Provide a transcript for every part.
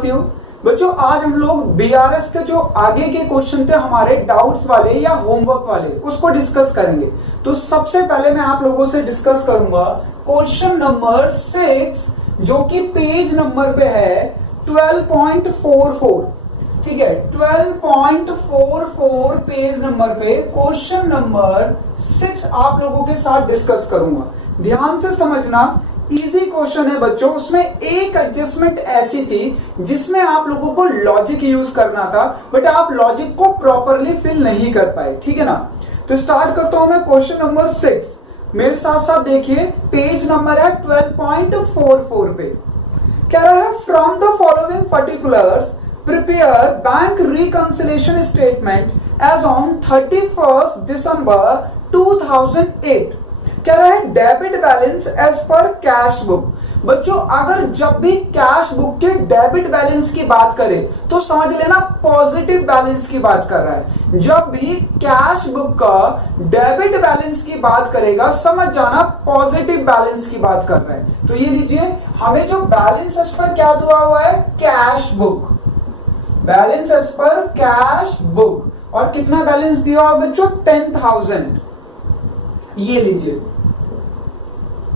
Of you. बच्चों आज हम लोग बीआरएस के जो आगे के क्वेश्चन थे हमारे डाउट्स वाले या होमवर्क वाले, उसको डिस्कस करेंगे। तो सबसे पहले मैं आप लोगों से डिस्कस करूंगा क्वेश्चन नंबर 6, जो कि पेज नंबर पे है 12.44। ठीक है, 12.44 पेज नंबर पे क्वेश्चन नंबर 6 आप लोगों के साथ डिस्कस करूंगा। ध्यान से समझना, इजी क्वेश्चन है बच्चों। उसमें एक एडजस्टमेंट ऐसी थी जिसमें आप लोगों को लॉजिक यूज करना था, बट आप लॉजिक को प्रॉपरली फिल नहीं कर पाए। ठीक है ना, तो स्टार्ट करता हूं मैं क्वेश्चन नंबर 6। मेरे साथ साथ देखिए, पेज नंबर है 12.44 पे। कह रहा है from the following particulars prepare bank reconciliation statement as on 31 December 2008। कह रहा है debit balance as per cash book. बच्चों अगर जब भी कैश बुक के डेबिट बैलेंस की बात करें तो समझ लेना पॉजिटिव बैलेंस की बात कर रहा है। जब भी कैश बुक का डेबिट बैलेंस की बात करेगा समझ जाना पॉजिटिव बैलेंस की बात कर रहा है। तो ये लीजिए, हमें जो बैलेंस एज पर क्या दिया हुआ है, cash book, balance as per cash book. और कितना बैलेंस दिया हुआ बच्चों, 10,000। ये लीजिए।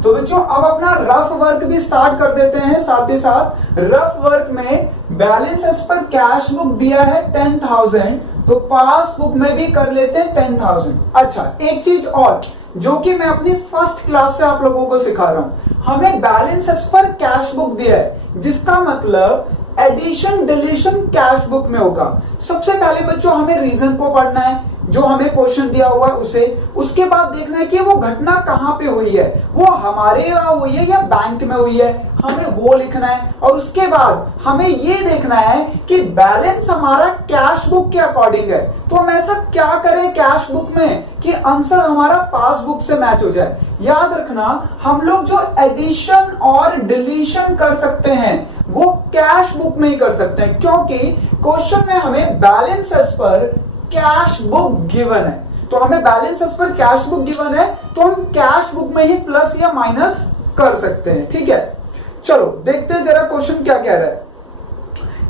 तो बच्चों अब अपना रफ वर्क भी स्टार्ट कर देते हैं। साथ ही साथ रफ वर्क में balance as per cash book दिया है 10,000, तो पासबुक में भी कर लेते हैं 10,000। अच्छा, एक चीज और जो कि मैं अपनी फर्स्ट क्लास से आप लोगों को सिखा रहा हूं, हमें balance as per cash book दिया है, जिसका मतलब एडिशन डिलीशन कैश बुक में होगा। सबसे पहले बच्चों हमें रीजन को पढ़ना है, जो हमें क्वेश्चन दिया हुआ है उसे। उसके बाद देखना है कि वो घटना कहां पे हुई है, वो हमारे यहाँ हुई है या बैंक में हुई है, हमें वो लिखना है। और उसके बाद हमें ये देखना है कि बैलेंस हमारा कैश बुक के अकॉर्डिंग है, तो हम ऐसा क्या करें कैश बुक में कि आंसर हमारा पासबुक से मैच हो जाए। याद रखना, हम लोग जो एडिशन और डिलीशन कर सकते हैं वो कैश बुक में ही कर सकते हैं, क्योंकि क्वेश्चन में हमें balance as per cash book given है। तो हमें balance as per cash book given है, तो हम कैश बुक में ही प्लस या माइनस कर सकते हैं। ठीक है, चलो देखते हैं जरा क्वेश्चन क्या कह रहा है।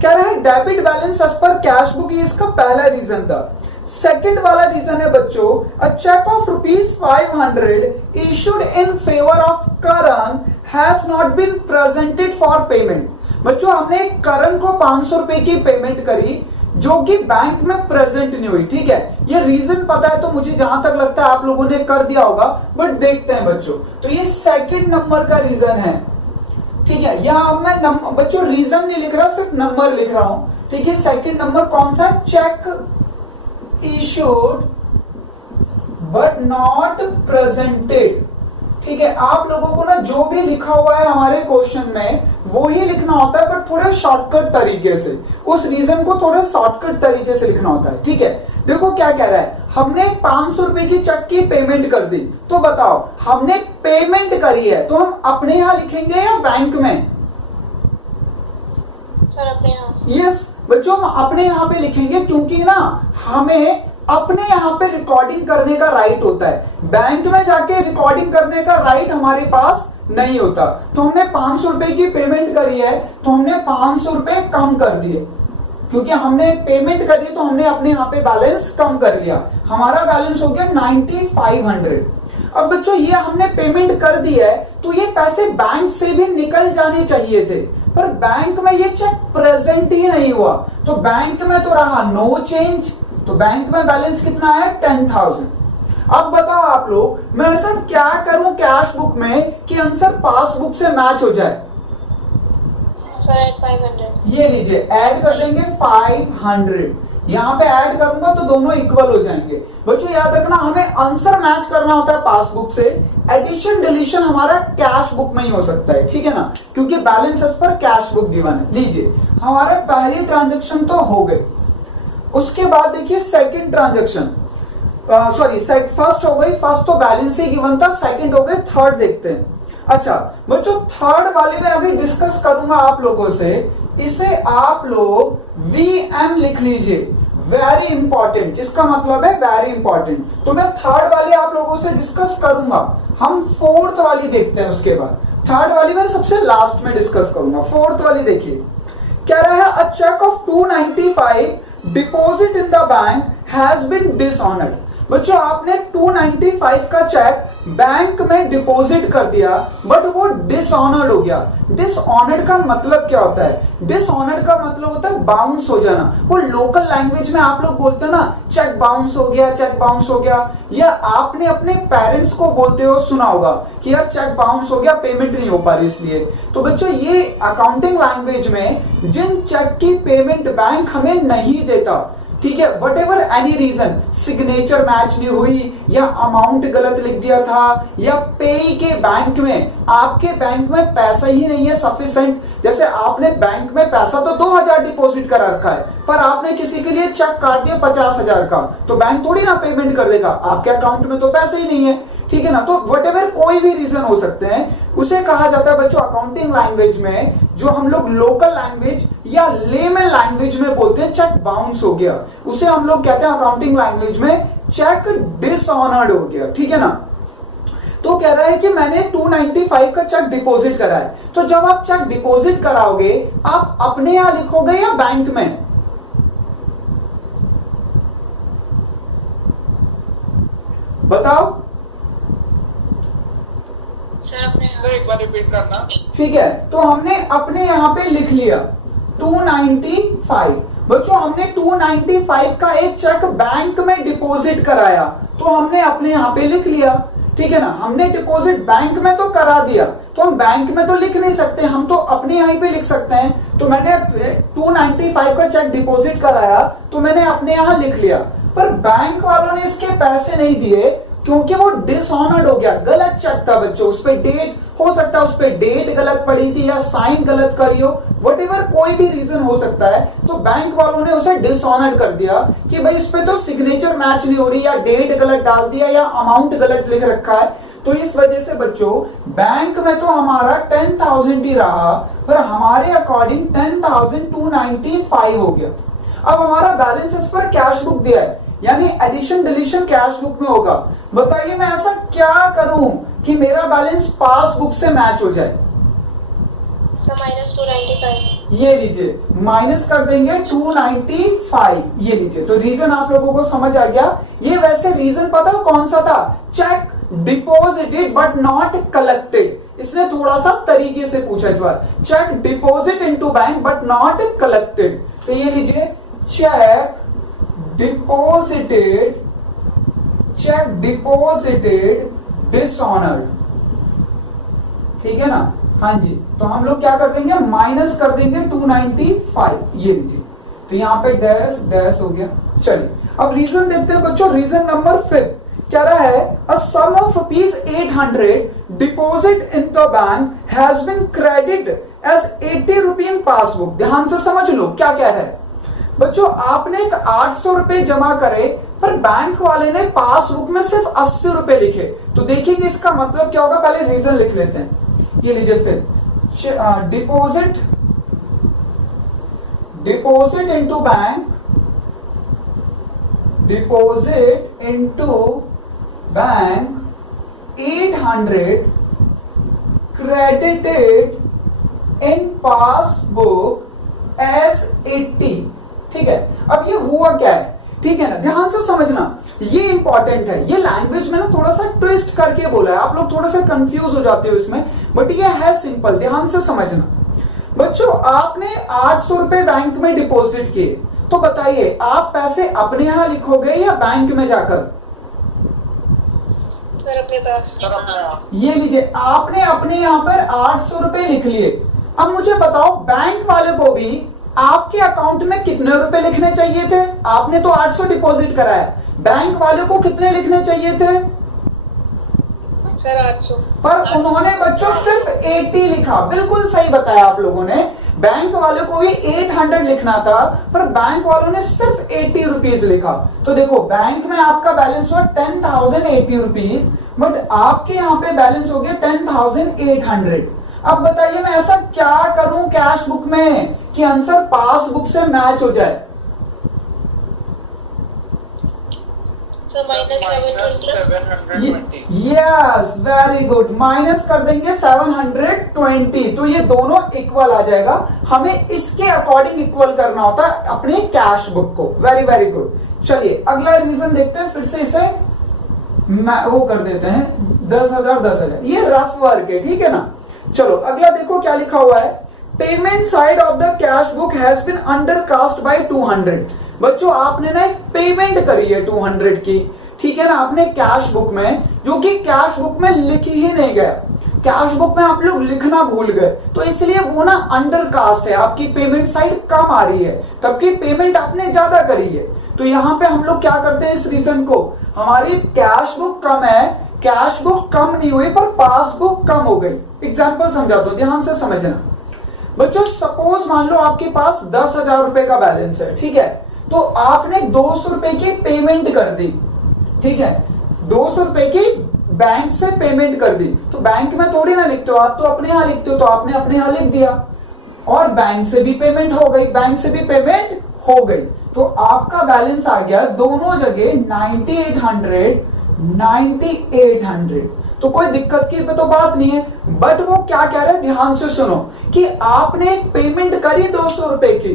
कह रहा है debit balance as per cash book, ये इसका पहला रीजन था। सेकंड वाला रीजन है बच्चों, a cheque of ₹500 issued in favour of Karan has not been presented for payment. बच्चों हमने करण को 500 रुपए की पेमेंट करी जो कि बैंक में प्रेजेंट नहीं हुई। ठीक है, ये रीजन पता है तो मुझे जहां तक लगता है आप लोगों ने कर दिया होगा, बट देखते हैं बच्चों। तो ये सेकंड नंबर का रीजन है। ठीक है, यहां मैं बच्चों रीजन नहीं लिख रहा, सिर्फ नंबर लिख रहा हूं। ठीक है, सेकंड नंबर कौन सा है, check issued but not presented. ठीक है, आप लोगों को ना जो भी लिखा हुआ है हमारे क्वेश्चन में वो ही लिखना होता है, पर थोड़े शॉर्टकट तरीके से। उस रीजन को थोड़े शॉर्टकट तरीके से लिखना होता है। ठीक है, देखो क्या कह रहा है, हमने 500 रुपए की चेक की पेमेंट कर दी। तो बताओ, हमने पेमेंट करी है तो हम अपने यहां लिखेंगे या बैंक में? सर अपने यहाँ। यस बच्चों, हम अपने यहाँ पे लिखेंगे, क्योंकि ना हमें अपने यहाँ पे रिकॉर्डिंग करने का राइट होता है। बैंक में जाके रिकॉर्डिंग करने का राइट हमारे पास नहीं होता। तो हमने 500 रुपए की पेमेंट करी है, तो हमने 500 रुपए कम कर दिए, क्योंकि हमने पेमेंट करी तो हमने अपने यहाँ पे बैलेंस कम कर लिया। हमारा बैलेंस हो गया 9500। अब बच्चों ये हमने पेमेंट कर दी है, तो ये पैसे बैंक से भी निकल जाने चाहिए थे, पर बैंक में ये चेक प्रेजेंट ही नहीं हुआ। तो बैंक में तो रहा नो चेंज, तो बैंक में बैलेंस कितना है, 10,000। अब बताओ आप लोग, मैं ऐसा क्या करूं कैश बुक में कि आंसर पासबुक से मैच हो जाए? Sir add 500। ये लीजिए, ऐड कर देंगे 500। यहां पे ऐड करूंगा तो दोनों इक्वल हो जाएंगे। बच्चों याद रखना, हमें आंसर मैच करना होता है पासबुक से। एडिशन डिलीशन हमारा कैश बुक में ही हो सकता है। ठीक है ना, क्योंकि balance as per cash book given है। लीजिए, हमारे पहली ट्रांजेक्शन तो हो गए। उसके बाद देखिए सेकंड ट्रांजेक्शन, सॉरी फर्स्ट हो गई, फर्स्ट तो बैलेंस ही गिवन था, सेकंड हो गए, थर्ड देखते हैं। अच्छा बच्चों, थर्ड वाले में अभी डिस्कस करूंगा आप लोगों से, इसे आप लोग VM लिख लीजिए, वेरी इंपॉर्टेंट, जिसका मतलब है वेरी इंपॉर्टेंट। तो मैं थर्ड वाली आप लोगों से डिस्कस करूंगा। हम फोर्थ वाली देखते हैं, उसके बाद थर्ड वाली मैं सबसे लास्ट में डिस्कस करूंगा। फोर्थ वाली देखिए कह रहा है a cheque of 295 deposit in the bank has been dishonoured. बच्चों आपने 295 का चेक बैंक में डिपॉजिट कर दिया बट वो डिसऑनर्ड हो गया। डिसऑनर्ड का मतलब क्या होता है? डिसऑनर्ड का मतलब होता है बाउंस हो जाना। वो लोकल लैंग्वेज में आप लोग बोलते हो ना, चेक बाउंस हो गया, चेक बाउंस हो गया, या आपने अपने पेरेंट्स को बोलते हो सुना होगा कि यार चेक बाउंस हो गया, पेमेंट नहीं हो पा रही इसलिए। तो बच्चों ये अकाउंटिंग लैंग्वेज में जिन चेक की पेमेंट बैंक हमें नहीं देता, ठीक है, whatever any reason, signature match नहीं हुई या अमाउंट गलत लिख दिया था या पे के बैंक में, आपके बैंक में पैसा ही नहीं है सफिशिएंट, जैसे आपने बैंक में पैसा तो 2000 डिपॉजिट करा रखा है पर आपने किसी के लिए चेक काट दिया 50,000 का, तो बैंक थोड़ी ना पेमेंट कर देगा, आपके अकाउंट में तो पैसा ही नहीं है, ठीक है ना। तो वट एवर कोई भी रीजन हो सकते हैं, उसे कहा जाता है बच्चों अकाउंटिंग लैंग्वेज में, जो हम लोग लोकल लैंग्वेज या लेमन लैंग्वेज में बोलते हैं चेक बाउंस हो गया, उसे हम लोग कहते हैं अकाउंटिंग लैंग्वेज में चेक डिसऑनर्ड हो गया, ठीक है ना। तो कह रहा है कि मैंने 295 का चेक डिपॉजिट करा है, तो जब आप चेक डिपॉजिट कराओगे आप अपने यहां लिखोगे या बैंक में? बताओ सर अपने एक बार रिपीट करना। ठीक है, तो हमने अपने यहां पे लिख लिया 295। बच्चों हमने 295 का एक चेक बैंक में डिपॉजिट कराया, तो हमने अपने यहां पे लिख लिया, ठीक है ना। हमने डिपॉजिट बैंक में तो करा दिया, तो हम बैंक में तो लिख नहीं सकते, हम तो अपने यहीं पे लिख सकते हैं। तो मैंने 295 का चेक डिपॉजिट कराया तो मैंने अपने यहां लिख लिया, पर बैंक वालों ने इसके पैसे नहीं दिए क्योंकि वो डिसऑनर्ड हो गया, गलत चेक था बच्चों, उस पर डेट हो सकता है, उस पर डेट गलत पड़ी थी या साइन गलत करी हो, वटेवर कोई भी रीजन हो सकता है, तो बैंक वालों ने उसे डिसऑनर्ड कर दिया कि भाई इस पे तो सिग्नेचर मैच नहीं हो रही या डेट गलत डाल दिया या अमाउंट गलत लिख रखा है। तो इस वजह से बच्चों बैंक में तो हमारा 10,000 ही रहा, पर हमारे अकॉर्डिंग 10,295 हो गया। अब हमारा बैलेंस इस पर कैश बुक दिया है, यानी एडिशन डिलीशन कैश बुक में होगा। बताइए मैं ऐसा क्या करूं कि मेरा बैलेंस पासबुक से मैच हो जाए? सर -295। ये लीजिए, माइनस कर देंगे 295, ये लीजिए। तो रीजन आप लोगों को समझ आ गया। ये वैसे रीजन पता कौन सा था? Cheque deposited but not collected. इसने थोड़ा सा तरीके से पूछा इस बार, cheque deposit into bank but not collected. तो ये लीजिए, cheque deposited, cheque deposited dishonoured, ठीक है ना। हाँ जी, तो हम लोग क्या कर देंगे, माइनस कर देंगे 295, ये लीजिए। तो यहां पे डैश डैश हो गया। चलिए अब रीजन देखते हैं बच्चों। रीजन नंबर 5 कह रहा है a sum of ₹800 deposit in the bank has been credit as 80 rupee in passbook. ध्यान से समझ लो क्या कह रहा है बच्चों। आपने एक 800 रुपए जमा करे पर बैंक वाले ने पासबुक में सिर्फ 80 रुपए लिखे, तो देखेंगे इसका मतलब क्या होगा। पहले रीजन लिख लेते हैं, ये लीजिए। फिर deposit, deposit into bank, deposit into bank 800 credited in passbook as 80, ठीक है। अब ये हुआ क्या है, ठीक है ना, ध्यान से समझना, ये इंपॉर्टेंट है। ये लैंग्वेज में ना थोड़ा सा ट्विस्ट करके बोला है, आप लोग थोड़ा सा कंफ्यूज हो जाते हो इसमें, बट ये है सिंपल, ध्यान से समझना। बच्चों आपने 800 रुपए बैंक में डिपॉजिट किए, तो बताइए आप पैसे अपने यहां लिखोगे या बैंक में जाकर? सर अपने पास। ये लीजिए, आपने अपने यहां पर 800 रुपए लिख लिए। अब मुझे बताओ बैंक वाले को भी आपके अकाउंट में कितने रुपए लिखने चाहिए थे? आपने तो 800 डिपॉजिट कराया, बैंक वाले को कितने लिखने चाहिए थे? सर 800। पर उन्होंने बच्चों सिर्फ 80 लिखा। बिल्कुल सही बताया आप लोगों ने, बैंक वाले को भी 800 लिखना था पर बैंक वालों ने सिर्फ 80 रुपीज लिखा। तो देखो बैंक में आपका बैलेंस हुआ 10,080 रुपीज, बट आपके यहाँ पे बैलेंस हो गया 10,800। अब बताइए मैं ऐसा क्या करूं कैश बुक में कि आंसर पासबुक से मैच हो जाए? Sir minus 720। Yes, very good. Minus कर देंगे 720, तो ये दोनों इक्वल आ जाएगा। हमें इसके अकॉर्डिंग इक्वल करना होता है अपने कैश बुक को। Very very good. चलिए अगला रीजन देखते हैं। फिर से इसे वो कर देते हैं 10,000 10,000। ये रफ वर्क है, ठीक है ना। चलो अगला देखो क्या लिखा हुआ है। Payment side of the cash book has been undercast by 200। बच्चों आपने ना एक पेमेंट करी है 200 की, ठीक है ना, अपने कैश बुक में, जो कि कैश बुक में लिख ही नहीं गया। कैश बुक में आप लोग लिखना भूल गए, तो इसलिए वो ना अंडरकास्ट है। आपकी पेमेंट साइड कम आ रही है, तबकि पेमेंट आपने ज्यादा करी है। तो यहां पे हम लोग क्या करते हैं इस रीजन को, हमारी कैश बुक कम है, कैश बुक कम नहीं हुई पर पासबुक कम हो गई। एग्जाम्पल समझा दो, ध्यान से समझना। बच्चों सपोज मान लो आपके पास 10,000 रुपए का बैलेंस है, ठीक है, तो आपने 200 रुपए की पेमेंट कर दी, ठीक है, 200 रुपए की बैंक से पेमेंट कर दी। तो बैंक में थोड़ी ना लिखते हो आप, तो अपने यहां लिखते हो, तो आपने अपने यहां लिख दिया और बैंक से भी पेमेंट हो गई, बैंक से भी पेमेंट हो गई। तो आपका बैलेंस आ गया दोनों जगह 9800 9800। तो कोई दिक्कत की तो बात नहीं है। बट वो क्या कह रहे हैं, ध्यान से सुनो, कि आपने पेमेंट करी 200 रुपए की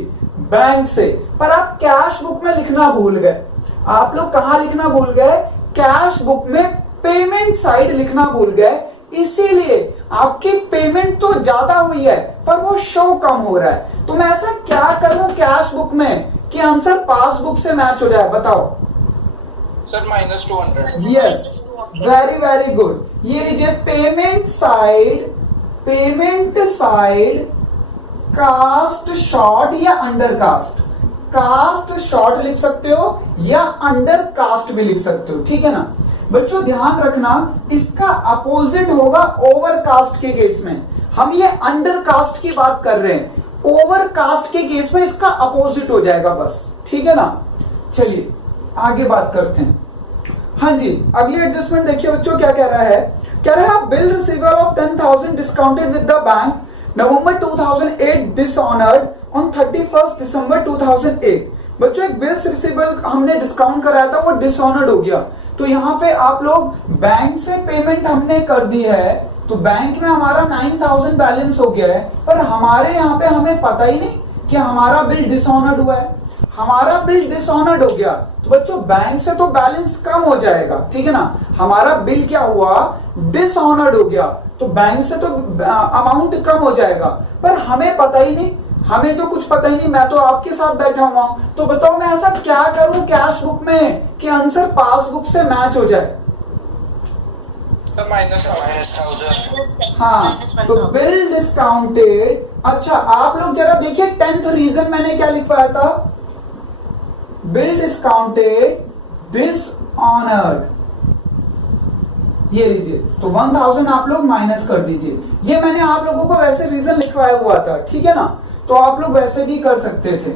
बैंक से, पर आप कैश बुक में लिखना भूल गए। आप लोग कहां लिखना भूल गए, कैश बुक में पेमेंट साइड लिखना भूल गए। इसीलिए आपकी पेमेंट तो ज्यादा हुई है पर वो शो कम हो रहा है। तो मैं ऐसा क्या करूं कैश बुक में कि आंसर पासबुक से मैच हो जाए, बताओ। Sir -200। Yes, very very good. ये लीजिए पेमेंट साइड कास्ट शॉर्ट या अंडर कास्ट। कास्ट शॉर्ट लिख सकते हो या अंडर कास्ट भी लिख सकते हो, ठीक है ना। बच्चों ध्यान रखना, इसका अपोजिट होगा ओवर कास्ट के केस में। हम ये अंडर कास्ट की बात कर रहे हैं, ओवर कास्ट के केस में इसका अपोजिट हो जाएगा बस, ठीक है ना। चलिए आगे बात करते हैं। हाँ जी, अगली एडजस्टमेंट देखिए बच्चों क्या कह रहा है। कह रहा है bill receivable of 10,000 discounted with the bank November 2008 dishonoured on 31 December 2008। बच्चों एक बिल्स रिसीवेबल हमने डिस्काउंट कराया था, वो डिसऑनर्ड हो गया। तो यहाँ पे आप लोग बैंक से पेमेंट हमने कर दी है, तो बैंक में हमारा 9,000 बैलेंस हो गया है, पर हमारे यहाँ पे हमें पता ही नहीं कि हमारा बिल डिसऑनर्ड हुआ है। हमारा बिल डिसऑनर्ड हो गया तो बच्चों बैंक से तो बैलेंस कम हो जाएगा, ठीक है ना। हमारा बिल क्या हुआ, डिसऑनर्ड हो गया, तो बैंक से तो अमाउंट कम हो जाएगा, पर हमें पता ही नहीं, हमें तो कुछ पता ही नहीं। मैं तो आपके साथ बैठा हुआ हूं, तो बताओ मैं ऐसा क्या करूं कैश बुक में कि आंसर पासबुक से मैच हो जाए। -1000। हाँ, तो बिल डिस्काउंटेड। अच्छा आप लोग जरा देखिए 10th रीजन मैंने क्या लिखवाया था, बिल डिस्काउंटेड डिसऑनर्ड। ये लीजिए, तो 1000 आप लोग माइनस कर दीजिए। ये मैंने आप लोगों को वैसे रीजन लिखवाया हुआ था, ठीक है ना, तो आप लोग वैसे भी कर सकते थे।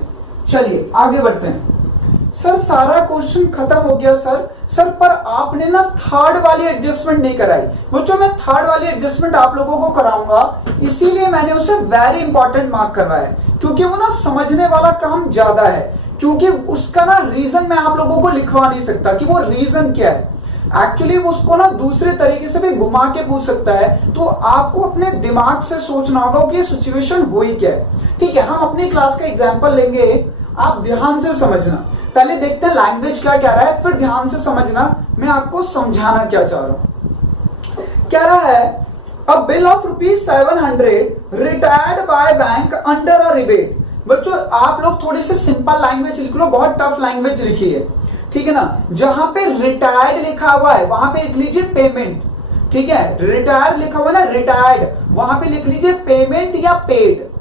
चलिए आगे बढ़ते हैं। सर सारा क्वेश्चन खत्म हो गया सर पर आपने ना थर्ड वाली एडजस्टमेंट नहीं कराई। बच्चों मैं थर्ड वाली एडजस्टमेंट आप लोगों को कराऊंगा, इसीलिए मैंने उसे वेरी इंपॉर्टेंट मार्क करवाया है, क्योंकि वो ना समझने वाला काम ज्यादा है। क्योंकि उसका ना रीजन मैं आप लोगों को लिखवा नहीं सकता कि वो रीजन क्या है। एक्चुअली उसको ना दूसरे तरीके से भी घुमा के पूछ सकता है, तो आपको अपने दिमाग से सोचना होगा कि ये सिचुएशन हुई क्या है। ठीक है, हम अपनी क्लास का एग्जांपल लेंगे, आप ध्यान से समझना। पहले देखते हैं लैंग्वेज क्या कह रहा है, फिर ध्यान से समझना मैं आपको समझाना क्या चाह रहा हूं। कह रहा है अ bill of ₹700 retired by bank under a rebate. बच्चों आप लोग थोड़ी सी सिंपल लैंग्वेज लिख लो, बहुत टफ लैंग्वेज लिखी है, ठीक है ना। जहां पे रिटायर्ड लिखा हुआ है वहां पे लिख लीजिए पेमेंट, ठीक है। रिटायर्ड लिखा हुआ ना, रिटायर्ड, वहां पे लिख लीजिए पेमेंट या पेड।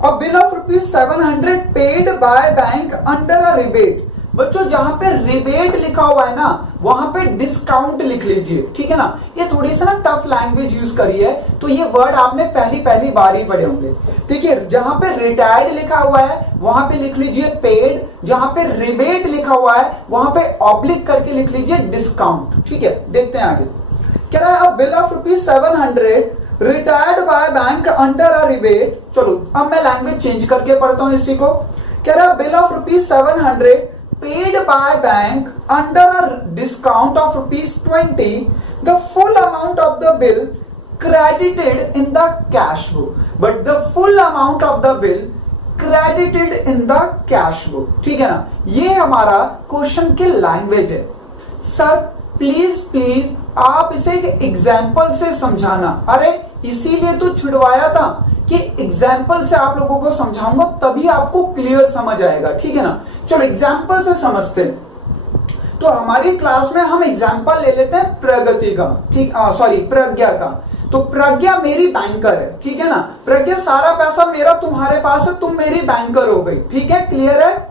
और bill of ₹700 paid by bank under a rebate. बच्चों जहां पे रिबेट लिखा हुआ है ना वहां पे डिस्काउंट लिख लीजिए, ठीक है ना। ये थोड़ी सी ना टफ लैंग्वेज यूज करी है, तो ये वर्ड आपने पहली बार ही पढ़े होंगे, ठीक है। जहां पे रिटायर्ड लिखा हुआ है वहां पे लिख लीजिए पेड, जहां पे रिबेट लिखा हुआ है वहां पे ऑब्लिक करके लिख लीजिए डिस्काउंट, ठीक है। देखते हैं आगे। कह रहा है bill of ₹700 retired by bank under a rebate. चलो अब मैं लैंग्वेज चेंज करके पढ़ता हूं इसी को। कह रहा है bill of ₹700 paid by bank under a discount of ₹20, the full amount of the bill credited in the cash book. But the full amount of the bill credited in the cash book. ठीक है ना, ये हमारा question की language है। Sir please आप इसे एक एग्जाम्पल से समझाना। अरे इसीलिए तो छुड़वाया था कि एग्जाम्पल से आप लोगों को समझाऊंगा, तभी आपको क्लियर समझ आएगा। ठीक है ना, चलो एग्जाम्पल से समझते हैं। तो हमारी क्लास में हम एग्जाम्पल ले लेते हैं प्रगति का, ठीक, सॉरी प्रज्ञा का। तो प्रज्ञा मेरी बैंकर है, ठीक है ना। प्रज्ञा सारा पैसा मेरा तुम्हारे पास है, तुम मेरी बैंकर हो गई, ठीक है, क्लियर है।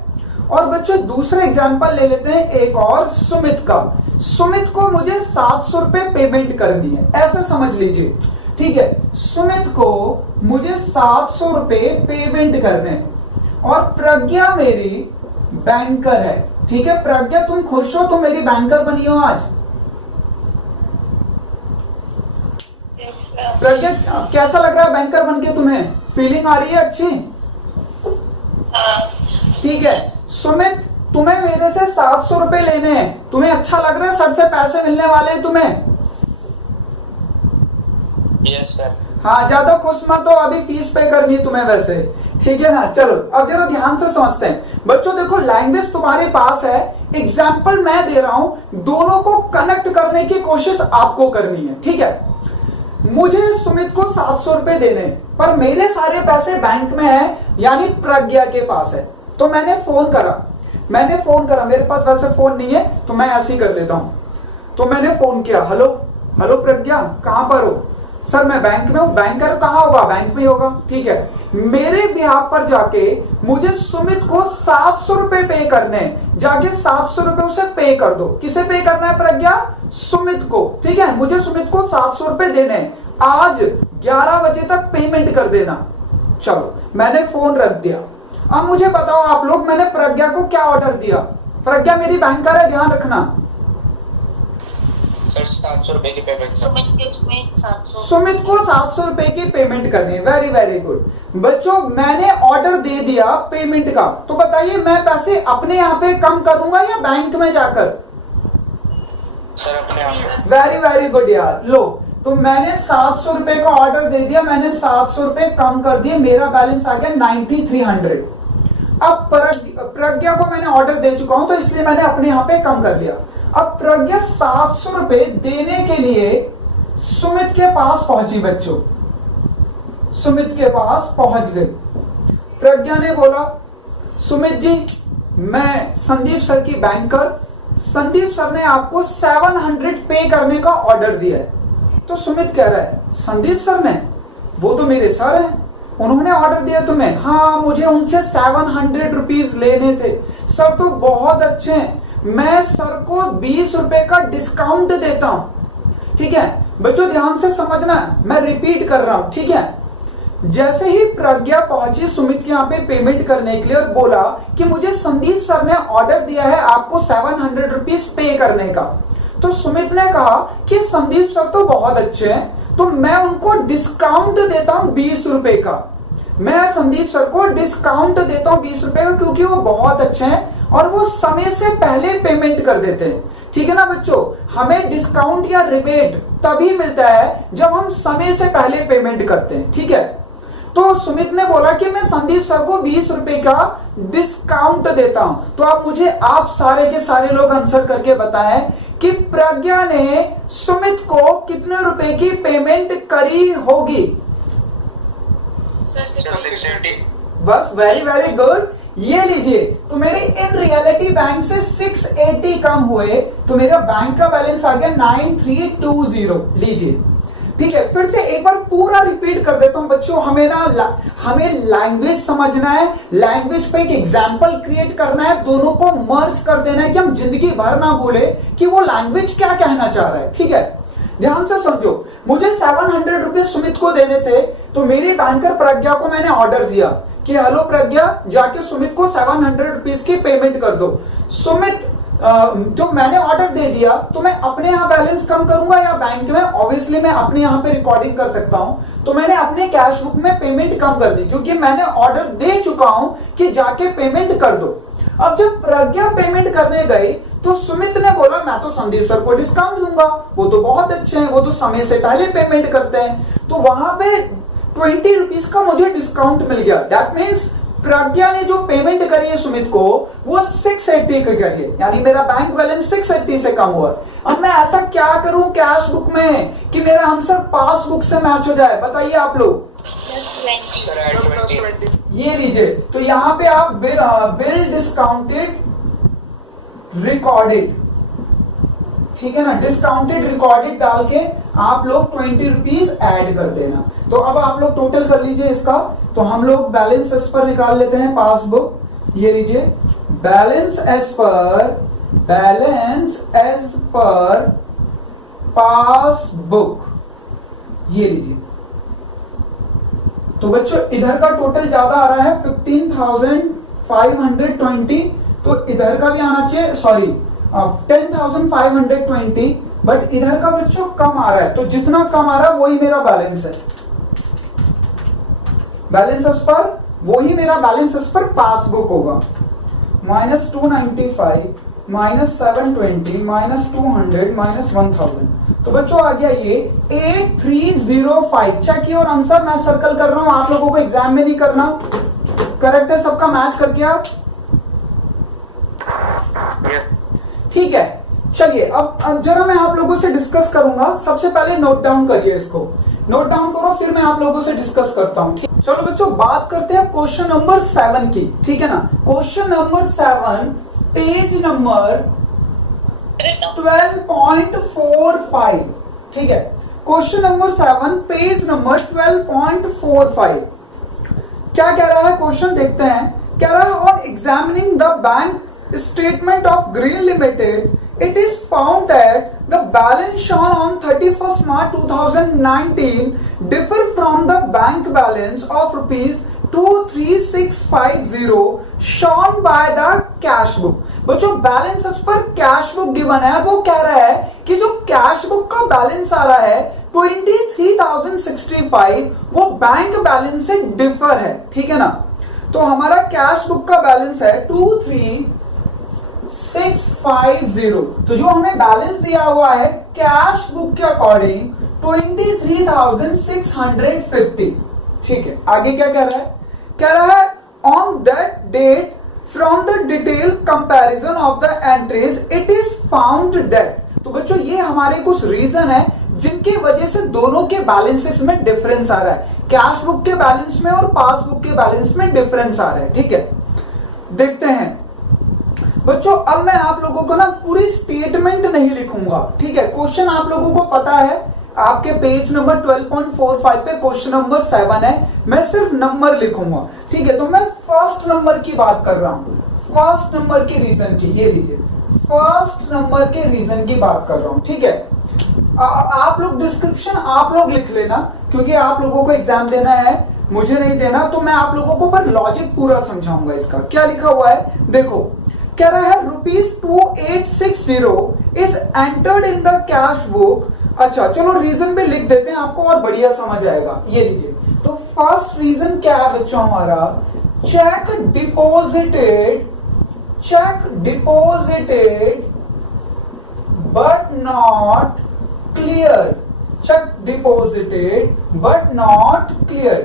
और बच्चों दूसरा एग्जाम्पल ले लेते हैं एक और, सुमित का। सुमित को मुझे 700 रुपए पेमेंट करनी है, ऐसे समझ लीजिए, ठीक है। सुमित को मुझे 700 रुपए पेमेंट करने हैं और प्रज्ञा मेरी बैंकर है, ठीक है। प्रज्ञा तुम खुश हो, तुम मेरी बैंकर बनी हो आज। प्रज्ञा कैसा लग रहा है बैंकर बनके तुम्हें? फीलिंग आ रही है अच्छी? ठीक है। सुमित तुम्हें मेरे से 700 रुपए लेने हैं, तुम्हें अच्छा लग रहा है? सर से पैसे मिलने वाले हैं तुम्हें? Yes sir. हाँ, ज्यादा खुश मत हो, अभी फीस पे करनी है तुम्हें वैसे, ठीक है ना। चलो अब जरा ध्यान से समझते हैं। बच्चों देखो लैंग्वेज तुम्हारे पास है, एग्जाम्पल मैं दे रहा हूं, दोनों को कनेक्ट करने की कोशिश आपको करनी है, ठीक है। मुझे सुमित को 700 रुपए देने, पर मेरे सारे पैसे बैंक में है, यानी प्रज्ञा के पास है। तो मैंने फोन करा, मेरे पास वैसे फोन नहीं है तो मैं ऐसे ही कर लेता हूं। तो मैंने फोन किया, हेलो प्रज्ञा कहां पर हो? सर मैं बैंक में हूं। बैंकर कहां होगा? बैंक में होगा, ठीक है। मेरे बिहाफ पर जाके मुझे सुमित को 700 रुपए पे करने, जाके 700 रुपए उसे पे कर दो। किसे पे करना है प्रज्ञा? सुमित को, ठीक है। मुझे सुमित को 700 रुपए देने, आज 11 बजे तक पेमेंट कर देना। चलो मैंने फोन रख दिया। अब मुझे बताओ आप लोग, मैंने प्रज्ञा को क्या ऑर्डर दिया? प्रज्ञा मेरी बैंकर है, ध्यान रखना। सर 700 रुपए की पेमेंट। सुमित को 700 रुपए की पेमेंट करनी है, वेरी गुड। बच्चों मैंने ऑर्डर दे दिया पेमेंट का, तो बताइए मैं पैसे अपने यहाँ पे कम करूंगा या बैंक में जाकर? सर अपने यहाँ पे। वेरी गुड यार। लो तो मैंने 700 रुपए का ऑर्डर दे दिया, मैंने 700 रुपए कम कर दिए, मेरा बैलेंस आ गया 9300। अब प्रज्ञा को मैंने ऑर्डर दे चुका हूं, तो इसलिए मैंने अपने यहाँ पे कम कर लिया। अब प्रज्ञा 700 रुपए देने के लिए सुमित के पास पहुंची। बच्चों सुमित के पास पहुंच गई। प्रज्ञा ने बोला, सुमित जी मैं संदीप सर की बैंकर, संदीप सर ने आपको 700 पे करने का ऑर्डर दिया है। तो सुमित कह रहा है, संदीप सर ने? वो तो मेरे सर हैं, उन्होंने ऑर्डर दिया तुम्हें? हाँ, मुझे उनसे 700 रुपीज लेने थे। सर तो बहुत अच्छे हैं, मैं सर को 20 रुपए का डिस्काउंट देता हूं, ठीक है। बच्चों ध्यान से समझना, मैं रिपीट कर रहा हूं, ठीक है। जैसे ही प्रज्ञा पहुंची सुमित के यहाँ पे पेमेंट करने के लिए और बोला कि मुझे संदीप सर ने ऑर्डर दिया है आपको 700 रुपीज पे करने का, तो सुमित ने कहा कि संदीप सर तो बहुत अच्छे हैं, तो मैं उनको डिस्काउंट देता हूं 20 रुपए का। मैं संदीप सर को डिस्काउंट देता हूं 20 रुपए का, क्योंकि वो बहुत अच्छे हैं और वो समय से पहले पेमेंट कर देते हैं, ठीक है ना बच्चों। हमें डिस्काउंट या रिबेट तभी मिलता है जब हम समय से पहले पेमेंट करते हैं, ठीक है। तो सुमित ने बोला कि मैं संदीप सर को 20 रुपए का डिस्काउंट देता हूं। तो अब मुझे आप सारे के सारे लोग आंसर करके बताएं कि प्रज्ञा ने सुमित को कितने रुपए की पेमेंट करी होगी? सर 680। बस वेरी गुड। ये लीजिए, तो मेरे इन रियलिटी बैंक से 680 कम हुए, तो मेरा बैंक का बैलेंस आ गया 9320। लीजिए, ठीक है। फिर से एक बार पूरा रिपीट कर देता हूं बच्चों। हमें लैंग्वेज समझना है, लैंग्वेज पे एक एग्जाम्पल क्रिएट करना है, दोनों को मर्ज कर देना है कि हम जिंदगी भर ना भूले कि वो लैंग्वेज क्या कहना चाह रहा है, ठीक है। ध्यान से समझो, मुझे 700 रुपए सुमित को देने थे, तो मेरी बैंकर प्रज्ञा को मैंने ऑर्डर दिया कि हेलो प्रज्ञा, जाके सुमित को 700 रुपीज की पेमेंट कर दो। सुमित जो मैंने ऑर्डर दे दिया, तो मैं अपने यहाँ बैलेंस कम करूंगा या बैंक में? ऑब्वियसली मैं अपने यहाँ पे रिकॉर्डिंग कर सकता हूं, तो मैंने अपने कैश बुक में पेमेंट कम कर दी, क्योंकि मैंने ऑर्डर दे चुका हूं कि जाके पेमेंट कर दो। अब जब प्रज्ञा पेमेंट करने गई तो सुमित ने बोला मैं तो संदीप सर को डिस्काउंट दूंगा, वो तो बहुत अच्छे हैं, वो तो समय से पहले पेमेंट करते हैं। तो वहां पे 20 रुपीज का मुझे डिस्काउंट मिल गया। दैट मीन्स प्रज्ञा ने जो पेमेंट करी है सुमित को वो 680 की करी है, यानी मेरा बैंक बैलेंस 680 से कम हुआ। अब मैं ऐसा क्या करूं कैश बुक में कि मेरा आंसर पासबुक से मैच हो जाए, बताइए आप लोग। ये लीजिए, तो यहां पे आप बिल डिस्काउंटेड रिकॉर्डेड, ठीक है ना, डिस्काउंटेड रिकॉर्डेड डाल के आप लोग 20 रुपीज ऐड कर देना। तो अब आप लोग टोटल कर लीजिए इसका। तो हम लोग बैलेंस एज पर निकाल लेते हैं पासबुक। ये लीजिए बैलेंस एज पर पासबुक, ये लीजिए। तो बच्चों इधर का टोटल ज्यादा आ रहा है 15,520, तो इधर का भी आना चाहिए, सॉरी 10,520, बट इधर का बच्चों कम आ रहा है। तो जितना कम आ रहा है वही मेरा बैलेंस है, बैलेंस पर वही मेरा बैलेंस पर पासबुक होगा। -295 -720 -200 -1000। तो बच्चों आ गया ये 8305। चेक किया और आंसर मैं सर्कल कर रहा हूं, आप लोगों को एग्जाम में नहीं करना। करेक्ट है सबका, मैच करके आप ठीक है। चलिए अब जरा मैं आप लोगों से डिस्कस करूंगा। सबसे पहले नोट डाउन करिए, इसको नोट डाउन करो, फिर मैं आप लोगों से डिस्कस करता हूं। चलो बच्चों बात करते हैं क्वेश्चन नंबर 7 की, ठीक है ना। क्वेश्चन नंबर 7 पेज नंबर 12.45, ठीक है। क्वेश्चन नंबर 7 पेज नंबर 12.45 क्या कह रहा है क्वेश्चन, देखते हैं। कह रहा है on examining the bank statement of Green Limited, it is found that the balance shown on 31st March 2019 differ from the bank balance of rupees 23650 shown by the cash book। बच्चों balance पर cash book given है, वो कह रहा है कि जो cash book का बैलेंस आ रहा है 23,065 वो बैंक बैलेंस से डिफर है, ठीक है ना। तो हमारा कैश बुक का बैलेंस है 23,650, तो जो हमें बैलेंस दिया हुआ है कैश बुक के अकॉर्डिंग 23,650, ठीक है। आगे क्या कह रहा है, कह रहा है on that date from the detail comparison of the entries it is found that. तो बच्चों ये हमारे कुछ रीजन है जिनकी वजह से दोनों के बैलेंसेस में डिफरेंस आ रहा है, कैश बुक के बैलेंस में और पासबुक के बैलेंस में डिफरेंस आ रहा है, ठीक है। देखते हैं बच्चों, अब मैं आप लोगों को ना पूरी स्टेटमेंट नहीं लिखूंगा, ठीक है। क्वेश्चन आप लोगों को पता है, आपके पेज नंबर 12.45 पे क्वेश्चन नंबर 7 है, मैं सिर्फ नंबर लिखूंगा, ठीक है। तो मैं फर्स्ट नंबर की बात कर रहा हूं, फर्स्ट नंबर के रीजन की, ये लीजिए फर्स्ट नंबर के रीजन की बात कर रहा हूं, ठीक है। आप लोग डिस्क्रिप्शन आप लोग लिख लेना, क्योंकि आप लोगों को एग्जाम देना है, मुझे नहीं देना, तो मैं आप लोगों को पर लॉजिक पूरा समझाऊंगा। इसका क्या लिखा हुआ है देखो, कह रहा है ₹2860 is entered in the cash book. अच्छा चलो रीजन पे लिख देते हैं, आपको और बढ़िया समझ आएगा। ये लीजिए, तो फर्स्ट रीजन क्या है बच्चों हमारा, check deposited but not clear, check deposited but not clear.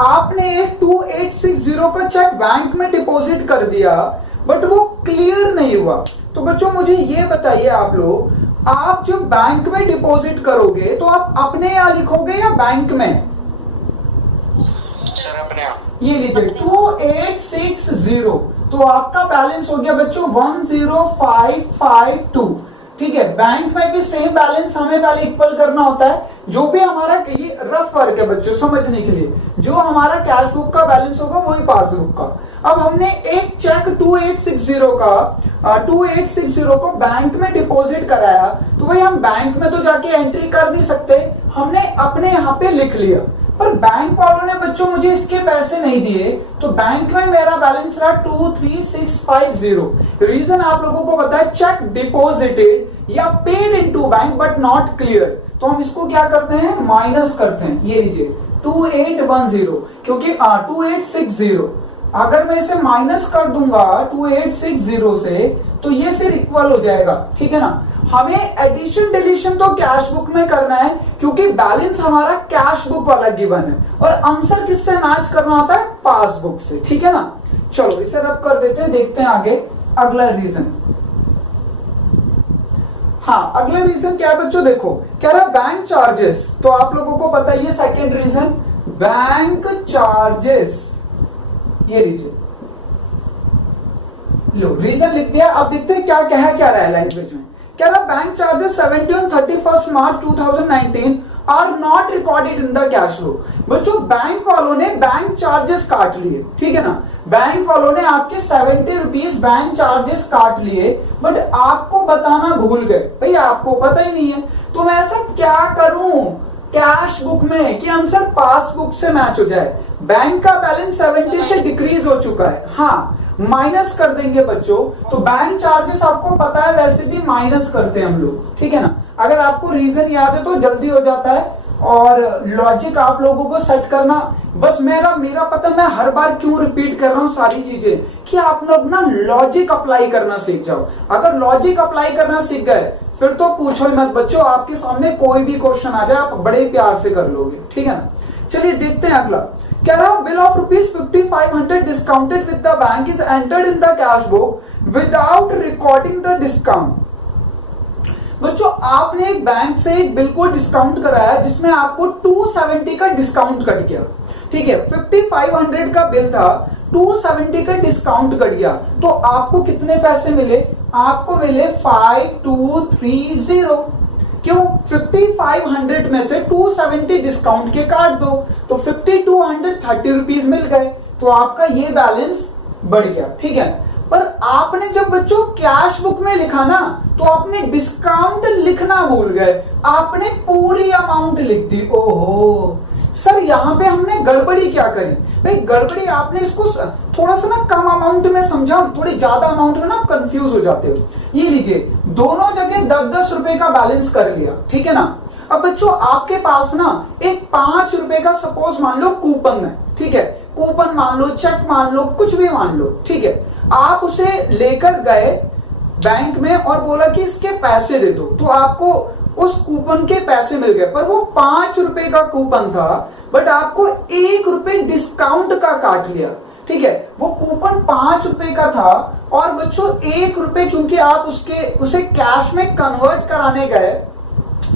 आपने एक 2860 का चेक बैंक में डिपॉजिट कर दिया बट वो क्लियर नहीं हुआ। तो बच्चों मुझे ये बताइए आप लोग, आप जब बैंक में डिपॉजिट करोगे तो आप अपने यहाँ लिखोगे या बैंक में? सर अपने आप। ये लीजिए 2860, तो आपका बैलेंस हो गया बच्चों 10552, ठीक है। बैंक में भी सेम बैलेंस हमें पहले इक्वल करना होता है, जो भी हमारा, ये रफ वर्क है बच्चों समझने के लिए, जो हमारा कैश बुक का बैलेंस होगा वही पासबुक का। अब हमने एक चेक 2860 को बैंक में डिपॉजिट कराया, तो भाई हम बैंक में तो जाके एंट्री कर नहीं सकते, हमने अपने यहाँ पे लिख लिया, पर बैंक वालों ने बच्चों मुझे इसके पैसे नहीं दिए, तो बैंक में मेरा बैलेंस रहा 23650। रीजन आप लोगों को पता है, चेक डिपॉजिटेड या paid into bank but not clear, तो हम इसको क्या करते हैं माइनस करते हैं। ये लीजिए 2810, क्योंकि 2860 अगर मैं इसे माइनस कर दूंगा 2860 से तो ये फिर इक्वल हो जाएगा, ठीक है ना। हमें एडिशन डिलीशन तो कैश बुक में करना है क्योंकि बैलेंस हमारा कैश बुक वाला गिवन है और आंसर किससे मैच करना होता है, पासबुक से, ठीक है ना। चलो इसे रब कर देते हैं, देखते हैं आगे अगला रीजन। हाँ, अगला रीजन क्या है बच्चों, देखो कह रहा है बैंक चार्जेस, तो आप लोगों को पता है ये सेकेंड रीजन बैंक चार्जेस, ये रीजन लो रीजन लिख दिया। अब देखते हैं क्या कहा क्या रहा है लैंग्वेज में। कह रहा bank charges 70 on 31st March 2019 are not recorded in the cash flow. बच्चों बैंक वालों ने बैंक चार्जेस काट लिए, ठीक है ना। बैंक वालों ने आपके 70 रुपीज बैंक चार्जेस काट लिए, बट आपको बताना भूल गए, भाई आपको पता ही नहीं है। तो मैं ऐसा क्या करूं कैश बुक में कि आंसर पासबुक से मैच हो जाए। बैंक का बैलेंस 70 से डिक्रीज हो चुका है, हाँ माइनस कर देंगे बच्चों। तो बैंक चार्जेस आपको पता है वैसे भी माइनस करते हैं हम लोग, ठीक है ना। अगर आपको रीजन याद है तो जल्दी हो जाता है और लॉजिक आप लोगों को सेट करना, बस मेरा पता मैं हर बार क्यों रिपीट कर रहा हूं सारी चीजें कि आप लोग ना लॉजिक अप्लाई करना सीख जाओ। अगर लॉजिक अप्लाई करना सीख गए फिर तो पूछो ही मत बच्चों, आपके सामने कोई भी क्वेश्चन आ जाए आप बड़े प्यार से कर लोगे, ठीक है ना। चलिए देखते हैं अगला। कह रहा bill of ₹5500 discounted with the bank is entered in the cash book without recording the discount. बच्चों आपने एक बैंक से एक बिल को डिस्काउंट कराया जिसमें आपको 270 का डिस्काउंट कट गया, ठीक है। 5500 का बिल था, 270 का डिस्काउंट कट गया, तो आपको कितने पैसे मिले, आपको मिले 5230। क्यों, 5500 में से 270 डिस्काउंट के काट दो तो 5230 रुपीज मिल गए, तो आपका ये बैलेंस बढ़ गया, ठीक है। पर आपने जब बच्चों कैश बुक में लिखा ना तो आपने डिस्काउंट लिखना भूल गए, आपने पूरी अमाउंट लिख दी। ओहो सर, यहां पे हमने गड़बड़ी क्या करी, भाई गड़बड़ी आपने इसको थोड़ा सा ना कम अमाउंट में समझा, थोड़ी ज्यादा अमाउंट में ना आप कंफ्यूज हो जाते हो। ये लीजिए दोनों जगह 10-10 रुपए का बैलेंस कर लिया, ठीक है ना। अब बच्चों आपके पास ना एक 5 रुपए का सपोज मान लो कूपन है, ठीक है। कूपन मान लो, चेक मान लो, कुछ भी मान लो, ठीक है। आप उसे लेकर गए बैंक में और बोला कि इसके पैसे दे दो, तो आपको उस कूपन के पैसे मिल गए, पर वो 5 रुपए का कूपन था, बट आपको 1 रुपए डिस्काउंट का काट लिया, ठीक है। वो कूपन 5 रुपए का था और बच्चों 1 रुपए क्योंकि आप उसे कैश में कन्वर्ट कराने गए,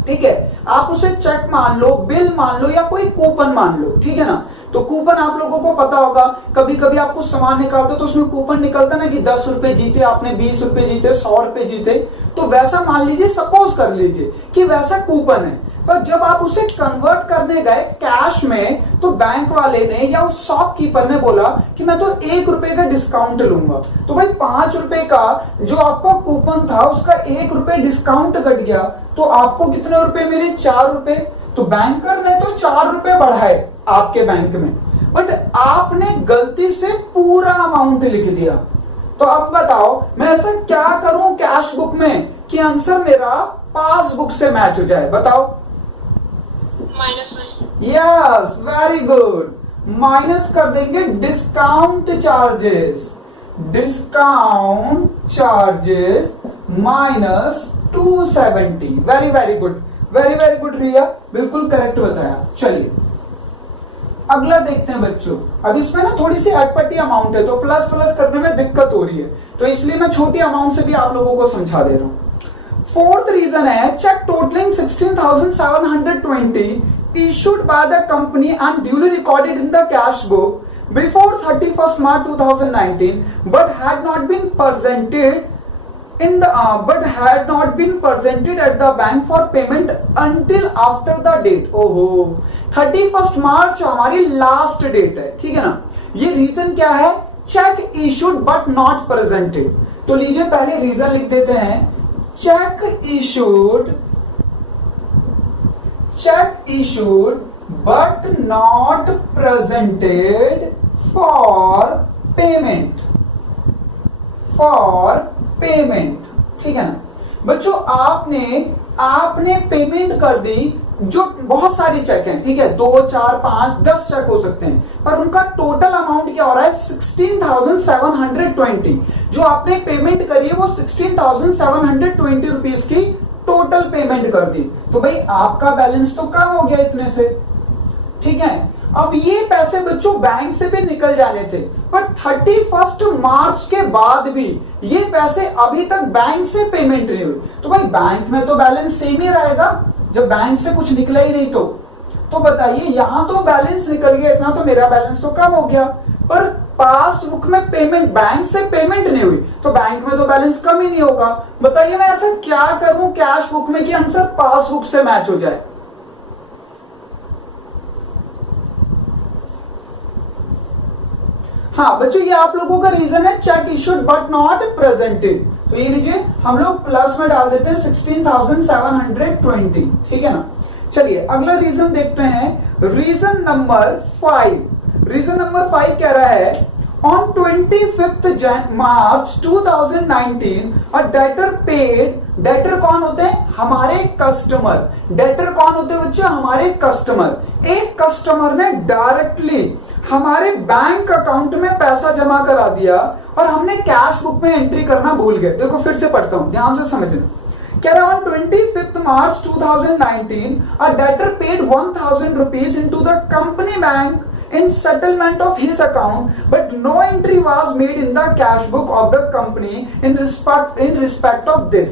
ठीक है। आप उसे चेक मान लो, बिल मान लो या कोई कूपन मान लो, ठीक है ना। तो कूपन आप लोगों को पता होगा, कभी कभी आप कुछ सामान निकालते हो तो उसमें कूपन निकलता ना कि 10 रुपए जीते आपने, 20 रुपए जीते, 100 रुपए जीते, तो वैसा मान लीजिए, सपोज कर लीजिए कि वैसा कूपन है। पर जब आप उसे कन्वर्ट करने गए कैश में तो बैंक वाले ने या उस शॉपकीपर ने बोला कि मैं तो 1 रुपए का डिस्काउंट लूंगा, तो भाई 5 रुपए का जो आपका कूपन था उसका 1 रुपए डिस्काउंट कट गया, तो आपको कितने रुपए मिले, 4 रुपए। तो बैंकर ने तो 4 रुपए बढ़ाए आपके बैंक में, बट आपने गलती से पूरा अमाउंट लिख दिया। तो अब बताओ मैं ऐसा क्या करूं कैश बुक में कि आंसर मेरा पासबुक से मैच हो जाए, बताओ। यस, वेरी गुड, माइनस कर देंगे discount charges, discount charges minus 270। Very very good, very very good Riya, बिल्कुल करेक्ट बताया। चलिए अगला देखते हैं बच्चों। अब इसमें ना थोड़ी सी अटपटी अमाउंट है तो प्लस प्लस करने में दिक्कत हो रही है, तो इसलिए मैं छोटी अमाउंट से भी आप लोगों को समझा दे रहा हूं। फोर्थ रीजन है check totalling 16,720 issued by the company and duly recorded in the cash book before 31st March 2019 but had not been presented at the bank for payment until after the date। ओहो 31st मार्च हमारी last date है, ठीक है ना। ये reason क्या है, check issued but not presented. तो लीजिए पहले रीजन लिख देते हैं, check issued but not presented for payment, ठीक है ना। बच्चों आपने पेमेंट कर दी जो बहुत सारे चेक हैं, ठीक है, 2, 4, 5, 10 चेक हो सकते हैं, पर उनका टोटल अमाउंट क्या हो रहा है 16,720। जो आपने पेमेंट करी है वो 16,720 रुपीज की टोटल पेमेंट कर दी। तो भाई आपका बैलेंस तो कम हो गया इतने से, ठीक है। अब ये पैसे बच्चों बैंक से भी निकल जाने थे, पर 31 मार्च के बाद भी ये पैसे अभी तक बैंक से पेमेंट नहीं हुई। तो भाई बैंक में तो बैलेंस सेम ही रहेगा जब बैंक से कुछ निकला ही नहीं। तो बताइए, यहां तो बैलेंस निकल गया इतना, तो मेरा बैलेंस तो कम हो गया, पर पासबुक में पेमेंट, बैंक से पेमेंट नहीं हुई, तो बैंक में तो बैलेंस कम ही नहीं होगा। बताइए मैं ऐसा क्या करूं कैश बुक में कि आंसर पासबुक से मैच हो जाए। हाँ बच्चों, ये आप लोगों का रीजन है check issued but not presented. तो ये लीजिए, हम लोग प्लस में डाल देते हैं 16,720, ठीक है ना। चलिए अगला रीजन देखते हैं, रीजन नंबर 5। रीजन नंबर 5 कह रहा है on 25 March 2019 a debtor paid. Debtor कौन होते हैं? हमारे कस्टमर। डेटर कौन होते हैं बच्चों? हमारे कस्टमर। एक कस्टमर ने डायरेक्टली हमारे बैंक अकाउंट में पैसा जमा करा दिया और हमने कैश बुक में एंट्री करना भूल गए। देखो फिर से पढ़ता हूं, ध्यान से समझना। कह रहा है 25 मार्च 2019 अ debtor paid 1,000 rupees into the company bank in settlement of his account, but no entry was made in the cash book of the company in respect of this।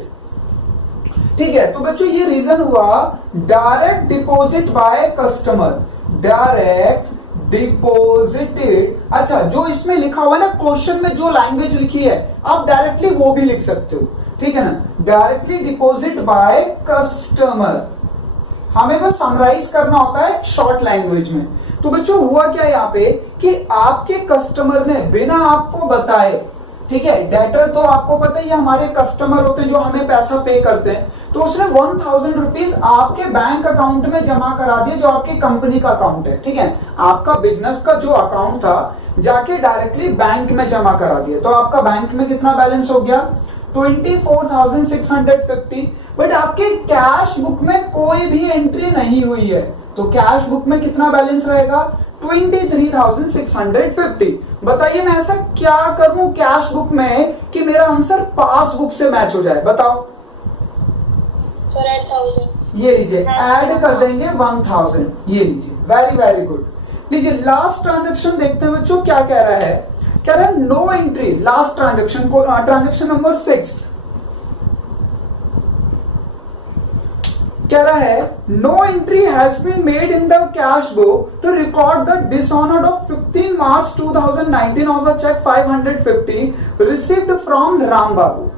ठीक है, तो बच्चों ये रीजन हुआ direct deposit by customer. Direct deposited, अच्छा जो इसमें लिखा हुआ है ना क्वेश्चन में, जो लैंग्वेज लिखी है आप डायरेक्टली वो भी लिख सकते हो, ठीक है ना। डायरेक्टली डिपॉजिट बाय कस्टमर, हमें बस समराइज करना होता है शॉर्ट लैंग्वेज में। तो बच्चों हुआ क्या यहाँ पे कि आपके कस्टमर ने बिना आपको बताए, ठीक है, डेटर तो आपको पता ही हमारे कस्टमर होते हैं जो हमें पैसा पे करते हैं, तो उसने 1,000 रुपीज आपके बैंक अकाउंट में जमा करा दिए जो आपकी कंपनी का अकाउंट है, ठीक है। आपका बिजनेस का जो अकाउंट था जाके डायरेक्टली बैंक में जमा करा दिया, तो आपका बैंक में कितना बैलेंस हो गया 24,650। बट आपके कैश बुक में कोई भी एंट्री नहीं हुई है, तो कैश बुक में कितना बैलेंस रहेगा 23,650। बताइए मैं ऐसा क्या करूं कैश बुक में कि मेरा आंसर पासबुक से मैच हो जाए, बताओ। सर 8,000। ये लीजिए ऐड कर देंगे 1,000, ये लीजिए, वेरी वेरी गुड। लीजिए लास्ट ट्रांजेक्शन देखते हैं बच्चों क्या कह रहा है। कह रहा है नो एंट्री, लास्ट ट्रांजेक्शन को, ट्रांजेक्शन नंबर 6 कह रहा है no entry has been made in the cash book to record the dishonoured of 15 March 2019 of a cheque 550 received from Ram Babu.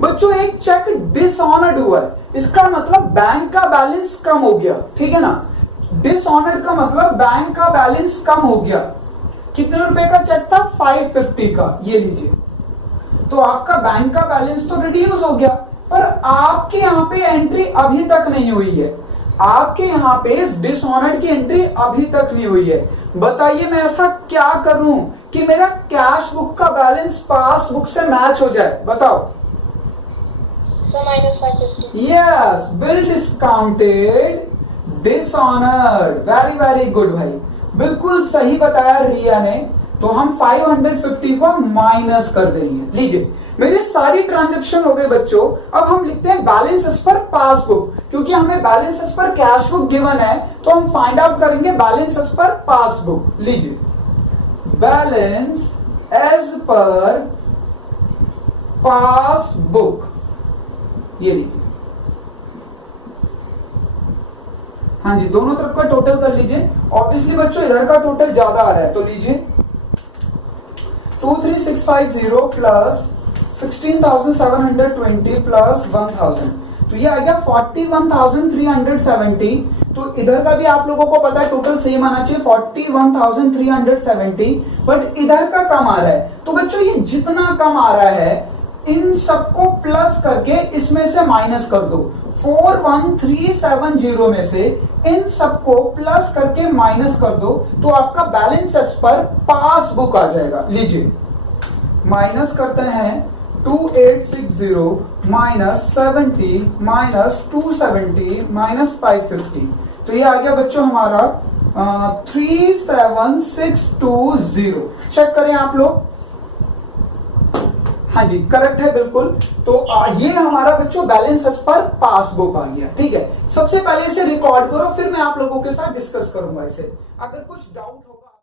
बच्चों एक चेक डिसऑनर्ड हुआ है, इसका मतलब बैंक का बैलेंस कम हो गया, ठीक है ना। डिसऑनर्ड का मतलब बैंक का बैलेंस कम हो गया। कितने रुपए का चेक था 550 का, ये लीजिए। तो आपका बैंक का बैलेंस तो रिड्यूस हो गया, पर आपके यहाँ पे एंट्री अभी तक नहीं हुई है। आपके यहाँ पे इस डिसऑनर्ड की एंट्री अभी तक नहीं हुई है। बताइए मैं ऐसा क्या करूं कि मेरा कैश बुक का बैलेंस पासबुक से मैच हो जाए, बताओ। -550। Yes, bill discounted dishonoured, very very good भाई, बिल्कुल सही बताया रिया ने। तो हम 550 को माइनस कर देंगे। लीजिए मेरी सारी ट्रांजैक्शन हो गई बच्चों। अब हम लिखते हैं बैलेंस एज पर पासबुक, क्योंकि हमें balance as per cash book given है, तो हम फाइंड आउट करेंगे बैलेंस एज पर पासबुक। लीजिए बैलेंस एज पर पासबुक, ये लीजिए। हाँ जी, दोनों तरफ का टोटल कर लीजिए। ऑब्वियसली बच्चों इधर का टोटल ज्यादा आ रहा है, तो लीजिए 23,650 प्लस 16,720 प्लस 1,000, तो ये आ गया 41,370। तो इधर का भी आप लोगों को पता है टोटल सेम आना चाहिए 41,370, बट इधर का कम आ रहा है। तो बच्चों ये जितना कम आ रहा है इन सबको प्लस करके इसमें से माइनस कर दो। 41,370 में से इन सबको प्लस करके माइनस कर दो, तो आपका बैलेंस एज पर पासबुक आ जाएगा। लीजिए माइनस करते हैं 2860 -70 -270 -550, तो ये आ गया बच्चों हमारा 37620। चेक करें आप लोग। हाँ जी करेक्ट है बिल्कुल। तो ये हमारा बच्चों बैलेंस एज पर पासबुक आ गया। ठीक है, सबसे पहले इसे रिकॉर्ड करो, फिर मैं आप लोगों के साथ डिस्कस करूंगा इसे। अगर कुछ डाउट हो